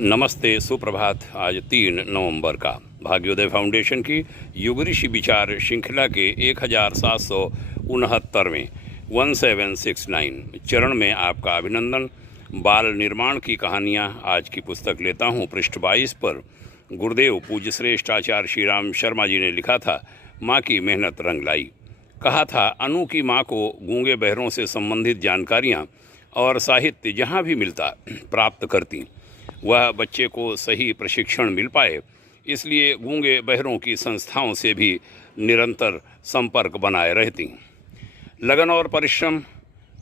नमस्ते, सुप्रभात। आज 3 नवंबर का भाग्योदय फाउंडेशन की युग ऋषि विचार श्रृंखला के 1769वें 1769 चरण में आपका अभिनंदन। बाल निर्माण की कहानियाँ आज की पुस्तक लेता हूँ। पृष्ठ 22 पर गुरुदेव पूज्य श्रेष्ठ आचार्य श्री राम शर्मा जी ने लिखा था, माँ की मेहनत रंग लाई। कहा था, अनु की माँ को गूंगे बहरों से संबंधित जानकारियाँ और साहित्य जहाँ भी मिलता प्राप्त करती। वह बच्चे को सही प्रशिक्षण मिल पाए, इसलिए गूंगे बहरों की संस्थाओं से भी निरंतर संपर्क बनाए रहती। लगन और परिश्रम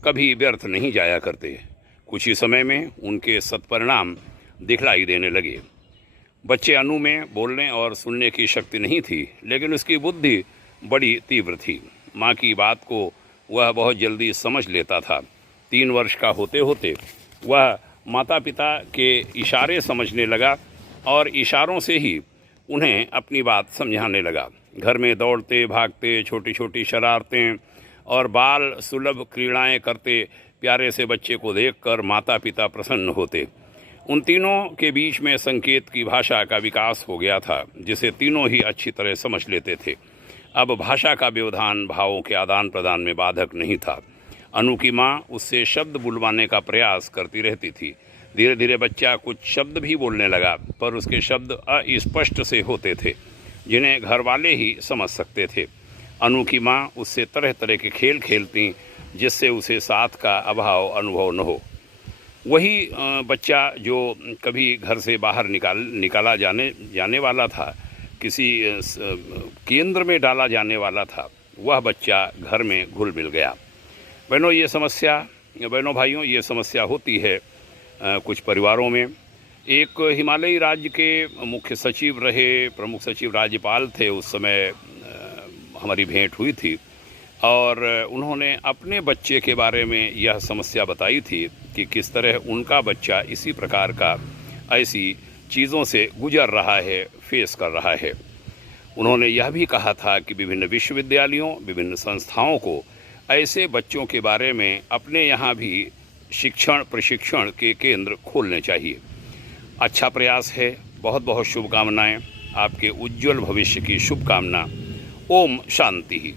कभी व्यर्थ नहीं जाया करते। कुछ ही समय में उनके सत्परिणाम दिखलाई देने लगे। बच्चे अनु में बोलने और सुनने की शक्ति नहीं थी, लेकिन उसकी बुद्धि बड़ी तीव्र थी। माँ की बात को वह बहुत जल्दी समझ लेता था। 3 वर्ष का होते होते वह माता पिता के इशारे समझने लगा और इशारों से ही उन्हें अपनी बात समझाने लगा। घर में दौड़ते भागते, छोटी छोटी शरारतें और बाल सुलभ क्रीड़ाएं करते प्यारे से बच्चे को देखकर माता पिता प्रसन्न होते। उन तीनों के बीच में संकेत की भाषा का विकास हो गया था, जिसे तीनों ही अच्छी तरह समझ लेते थे। अब भाषा का व्यवधान भावों के आदान प्रदान में बाधक नहीं था। अनु की माँ उससे शब्द बुलवाने का प्रयास करती रहती थी। धीरे धीरे बच्चा कुछ शब्द भी बोलने लगा, पर उसके शब्द अस्पष्ट से होते थे, जिन्हें घर वाले ही समझ सकते थे। अनु की माँ उससे तरह तरह के खेल खेलती, जिससे उसे साथ का अभाव अनुभव न हो। वही बच्चा जो कभी घर से बाहर निकाला जाने वाला था, किसी केंद्र में डाला जाने वाला था, वह बच्चा घर में घुल मिल गया। बहनों भाइयों, ये समस्या होती है कुछ परिवारों में। एक हिमालयी राज्य के मुख्य सचिव रहे, प्रमुख सचिव राज्यपाल थे। उस समय हमारी भेंट हुई थी और उन्होंने अपने बच्चे के बारे में यह समस्या बताई थी कि किस तरह उनका बच्चा इसी प्रकार का ऐसी चीज़ों से गुजर रहा है, फेस कर रहा है। उन्होंने यह भी कहा था कि विभिन्न विश्वविद्यालयों, विभिन्न संस्थाओं को ऐसे बच्चों के बारे में अपने यहाँ भी शिक्षण प्रशिक्षण के केंद्र खोलने चाहिए। अच्छा प्रयास है। बहुत बहुत शुभकामनाएं। आपके उज्जवल भविष्य की शुभकामना। ओम शांति।